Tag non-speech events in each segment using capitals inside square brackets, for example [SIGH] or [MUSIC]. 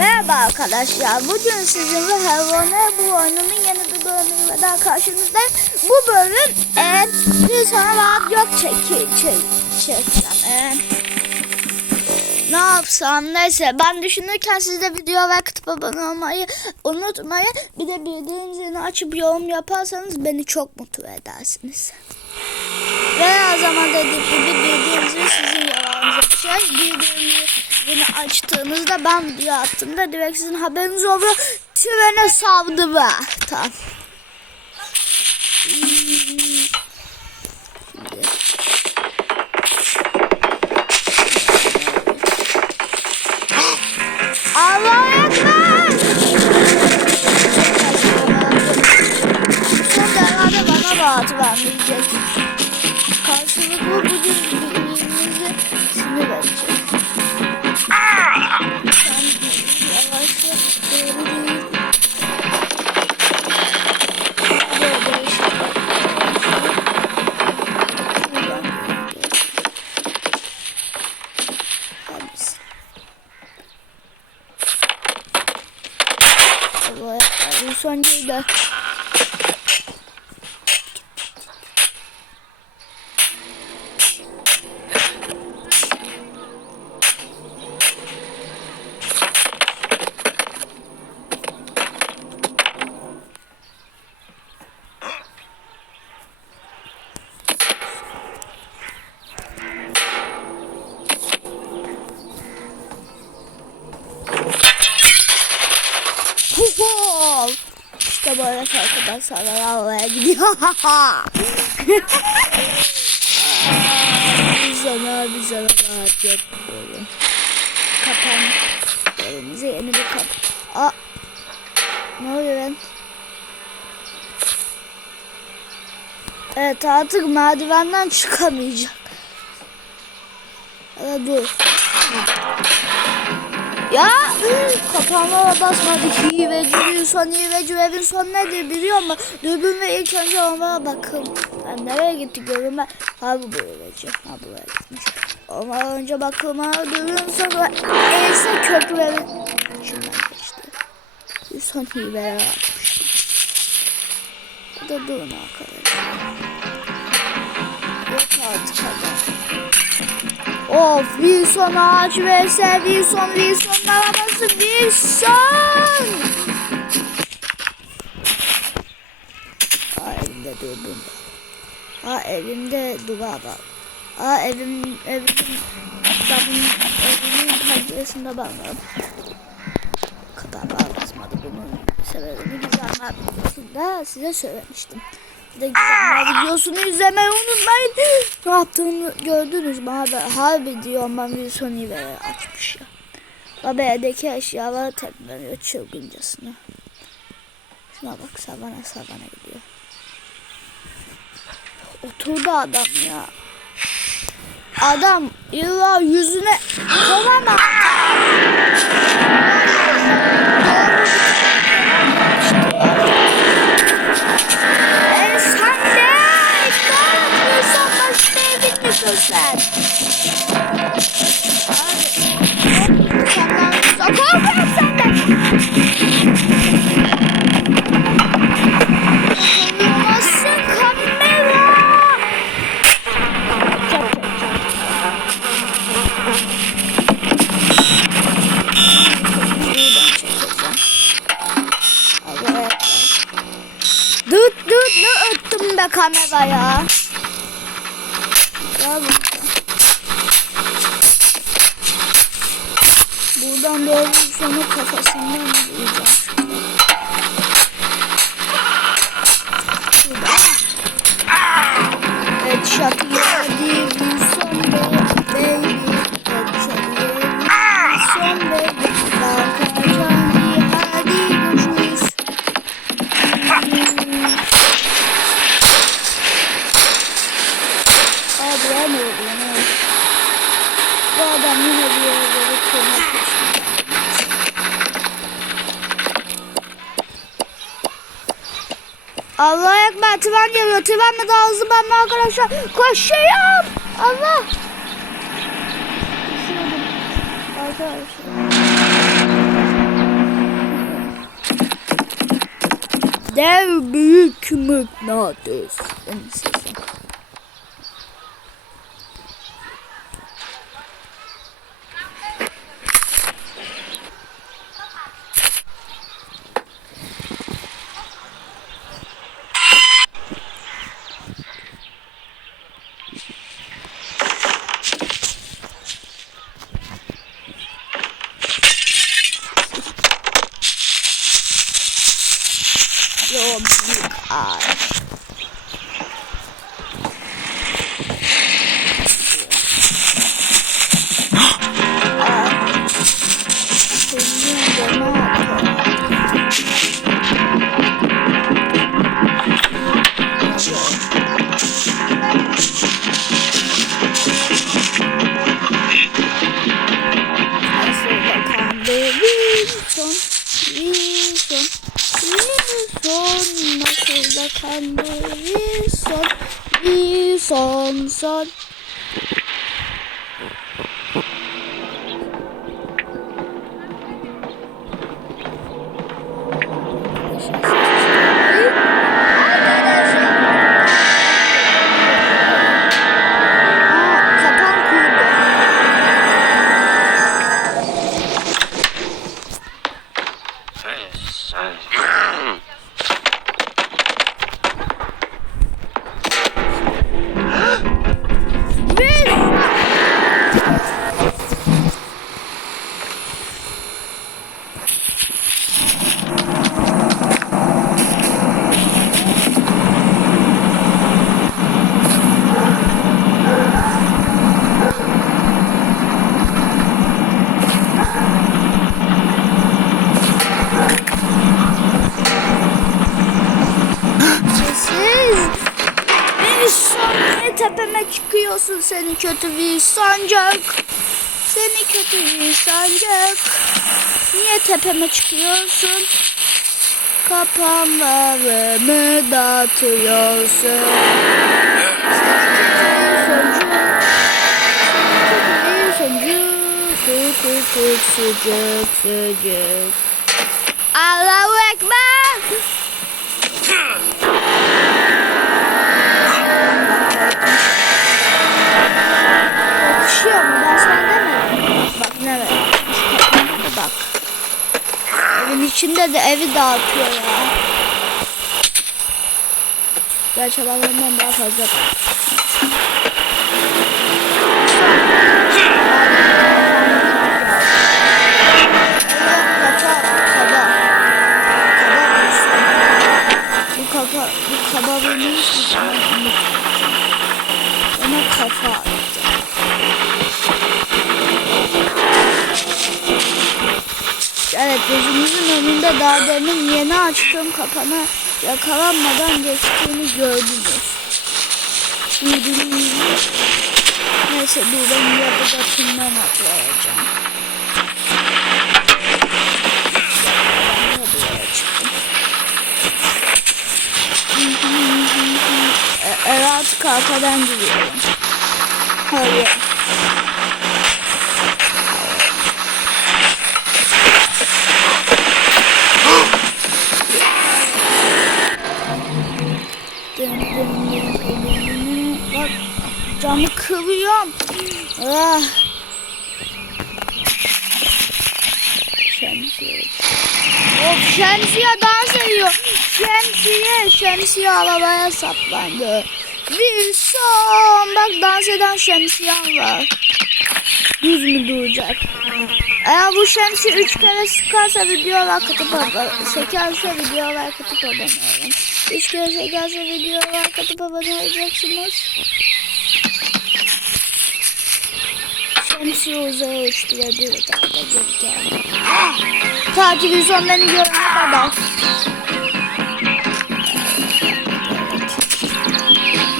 Merhaba arkadaşlar. Bugün sizinle Hello bu oyununun yeni bir bölümüyle daha karşınızdayım. Bu bölüm e, bir sonra radyo çeki, çek, çekeceğim. Ne yapsam neyse ben düşünürken siz de video ve kitap abone olmayı unutmayın. Bir de bildiğinizi açıp yorum yaparsanız beni çok mutlu edersiniz. Ve her zaman dediğim gibi bildiğinizi sizin yalanınıza düşer. Bildiğinizi açtığınızda ben video attığımda direkt sizin haberiniz oluyor. Trene savdı be. Tamam. Şimdi. Son İşte böyle arkadaşlar havaya gidiyor. Güzel [LAUGHS] güzel rahat yapıyorum. Kapan. Elimize yeni bir kap. Aa. Ne oluyor lan? Evet artık merdivenden çıkamayacak. Evet dur. Ya kapağına basmadı hiveci bir son hiveci evin son nedir biliyor musun? Dürbün ve ilk önce ona bakın. Ben nereye gitti görünme. Ha bu böylece. Ha buraya gitmiş. Ama önce bakılma dürbün sonra else köprülerin içinden geçti. Bir son hiveler atmıştım. Bu da durun arkadaşlar. Yok artık hadi. Of Wilson ağaç vs Wilson Wilson arabası Wilson. Aa elimde durdum. Aa evimde dura var. Aa evim evim kitabın evimin penceresinde bakmıyorum. Kadar basmadı bunun sebebini güzel videosunda size söylemiştim. Bir de güzel videosunu izlemeyi unutmayın. Ne yaptığını gördünüz mü abi? Harbi diyorum ben ve açmış ya. Baba evdeki eşyaları tekmeliyor çılgıncasına. Şuna bak savana savana gidiyor. Oturdu adam ya. Adam yıllar yüzüne kovama. Be kameraya. Bakalım. Buradan doğru sonu kafasından vuracağım. duramıyor Allah ekber tren geliyor. Tren mi daha hızlı ben mi arkadaşlar? Koşuyorum. Allah. Düşüyordum. Arkadaşlar. Dev büyük mıknatıs. Son. Çıkıyorsun seni kötü Wilsoncuk? Seni kötü Wilsoncuk. Niye tepeme çıkıyorsun? Kapanlarımı dağıtıyorsun. Seni kötü. Seni kötü. Tut tut tut sucuk sucuk. Allahu Ekber. İçinde de evi dağıtıyor ya. Gerçi balondan daha fazla kaba. Kaba. Bu kafa, bu kaba benim Ona kafa attı. Evet önünde daha yeni açtığım kapana yakalanmadan geçtiğini gördünüz. Duydunuz. Neyse dur ben yapacakımdan atlayacağım. Çıktım. E, evet arkadan gidiyorum. Hayır. Ah. Şemsiye. Of şemsiye dans ediyor. Şemsiye, şemsiye arabaya saplandı. Wilson, bak dans eden şemsiyen var. Düz mü duracak? Eğer bu şemsiye üç kere sıkarsa videolar katıp abone Sekerse videolar katıp abone olun. Üç kere sekerse videolar katıp abone olacaksınız. Şemsiye uzaya uçtu ve bir daha da geri geldi. Ta ki Wilson beni görene kadar.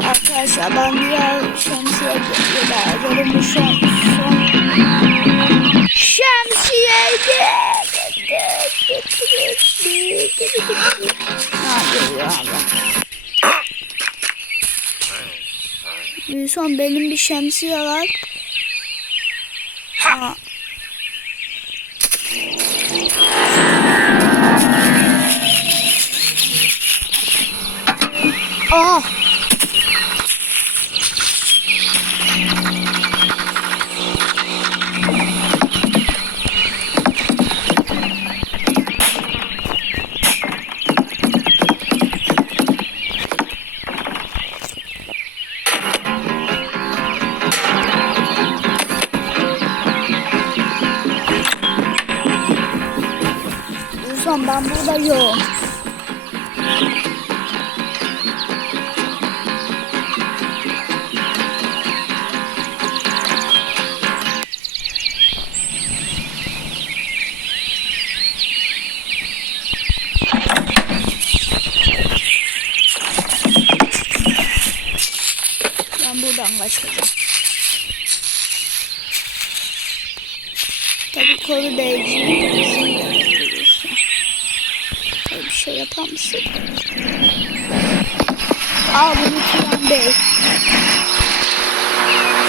Arkadaşlar ben diğer şemsiye giderim. Bu son, son hala. Wilson benim bir şemsiye var. 啊！哦。Wilson ben burada yoğum. Bir şey yapar mısın? Al bunu Turan Bey.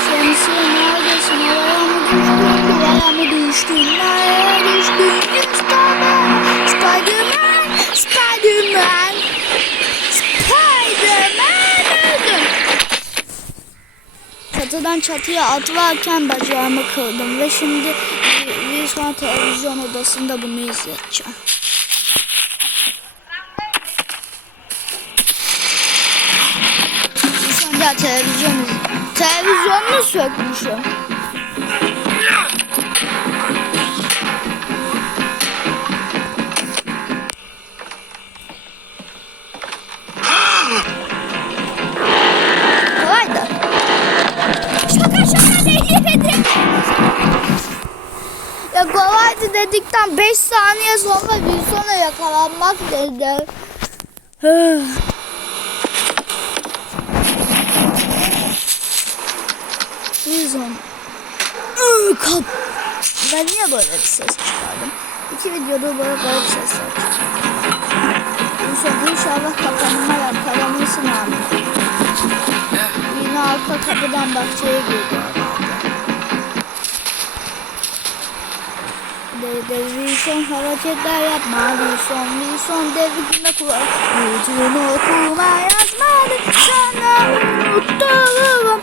Şemsiye neredesin? Oraya mı düştün? Oraya mı düştün? Nereye düştün? Spiderman! Spiderman! Spiderman! Spiderman öldüm. Çatıdan çatıya atlarken bacağımı kırdım ve şimdi bir sonra televizyon odasında bunu izleyeceğim. Bir sonra televizyon televizyonunu sökmüşüm. Şaka şaka değildi. Ya kolaydı dedikten 5 saniye sonra bir sonra yakalanmak dedi. Wilson. Iı, Kap. Ben niye böyle bir ses çıkardım? İki videoda böyle garip sesler çıkardım. Wilson inşallah kapanma yakalanırsın abi. Yine arka kapıdan bahçeye. Devde Wilson hareketler yapma Wilson Wilson devrinde kulak Bütün okuma yazmadı sana unutturum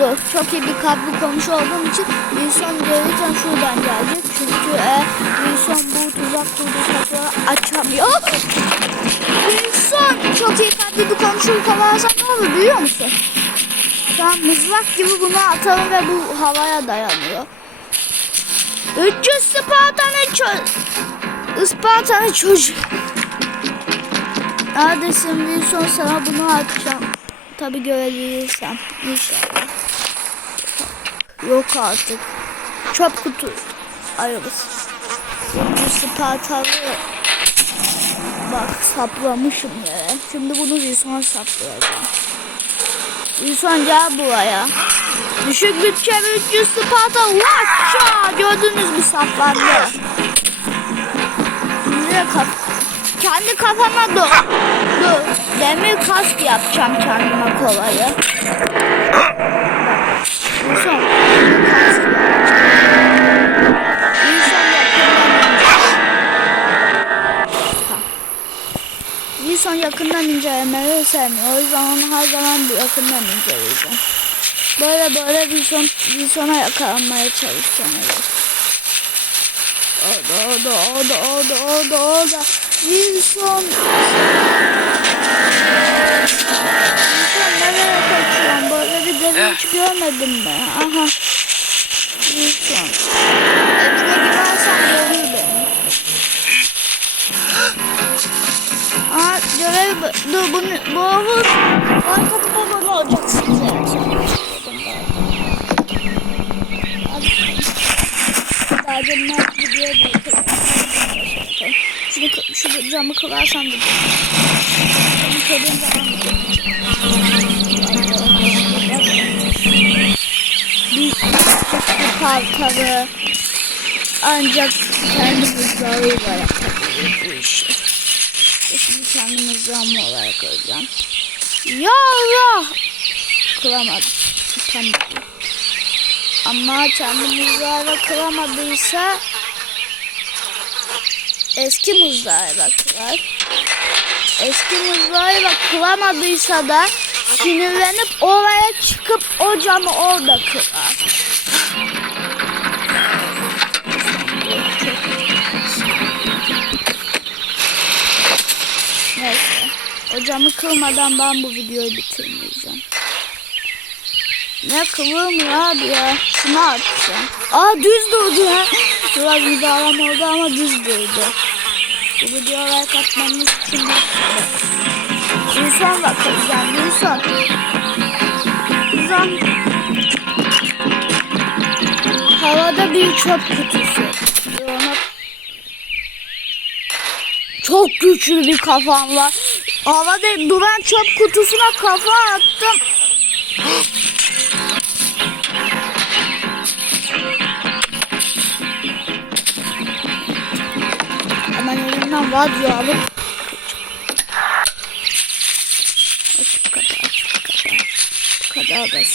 Dur çok iyi bir kablo komşu olduğum için Wilson gelirken şuradan gelecek Çünkü e, Wilson bu tuzak kurduğu kapıları açamıyor Wilson çok iyi kalpli bir komşu kovalarsan ne olur biliyor musun? Şu an mızrak gibi bunu atalım ve bu havaya dayanıyor 300 Spartan'ın ço... Isparta'nın çocuğu. Neredesin Wilson sana bunu atacağım. Tabi görebilirsem. İnşallah. Yok artık. Çöp kutu. Arabası. 300 Spartan'ı Bak saplamışım yere. Şimdi bunu Wilson'a saplayacağım. Wilson gel buraya. Düşük bütçe ve 300 Sparta. Vaşa! Gördünüz mü saplandı. Şimdi kaf kendi kafama dur. Dur. Demir kask yapacağım kendime kolayı. Wilson yakından incelemeleri sevmiyor. O yüzden onu her zaman bir yakından inceleyeceğim. Böyle böyle Wilson, Wilson'a yakalanmaya çalışacağım. Evet. Orada orada orada orada orada orada. Wilson. Wilson nereye kaçıyorsun? Böyle bir deli hiç görmedim mi? Aha. Wilson. Evine dur bunu bu havuz arkada babam olacak size. Sadece ne videoya bırakalım. Şunu şu camı kılarsam da camı kırdığım zaman bir kalkarı ancak kendi buzlarıyla yapabilir bu işi. Şimdi kendi mızrağımı olarak koyacağım. Ya Allah! Kıramadım. Tamam. Ama kendi mızrağıyla kıramadıysa eski mızrağıyla kırar. Eski mızrağıyla kıramadıysa da sinirlenip oraya çıkıp o camı orada kırar. Neyse. O camı kırmadan ben bu videoyu bitirmeyeceğim. Ne kıvırmıyor abi ya. Şunu atacağım. Aa düz durdu ya. Biraz müdahalem oldu ama düz durdu. Bu videoya like atmanız için bir İnsan bakacağım. İnsan. İnsan. Havada bir çöp kutusu. Çok güçlü bir kafam var. Havada duran çöp kutusuna kafa attım. Hemen elimden radyo alıp açıp kapa açıp kapa. Bu kadar basit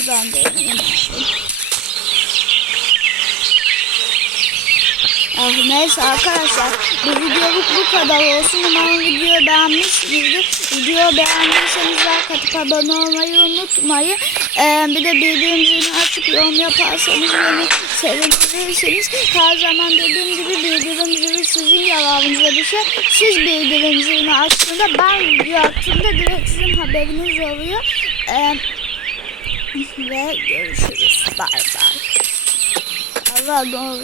şuradan deneyeyim. Ah, neyse arkadaşlar bu videoluk bu kadar olsun. Umarım videoyu beğenmişsinizdir. Videoyu beğendiyseniz like atıp abone olmayı unutmayın. Ee, bir de bildirim zilini açıp yorum yaparsanız beni sevindirirsiniz. Her zaman dediğim gibi bildirim zili sizin yararınıza düşer. Siz bildirim zilini açtığında ben video attığımda direkt sizin haberiniz oluyor. Ee, ve görüşürüz. Bay bay. Allah ne olur.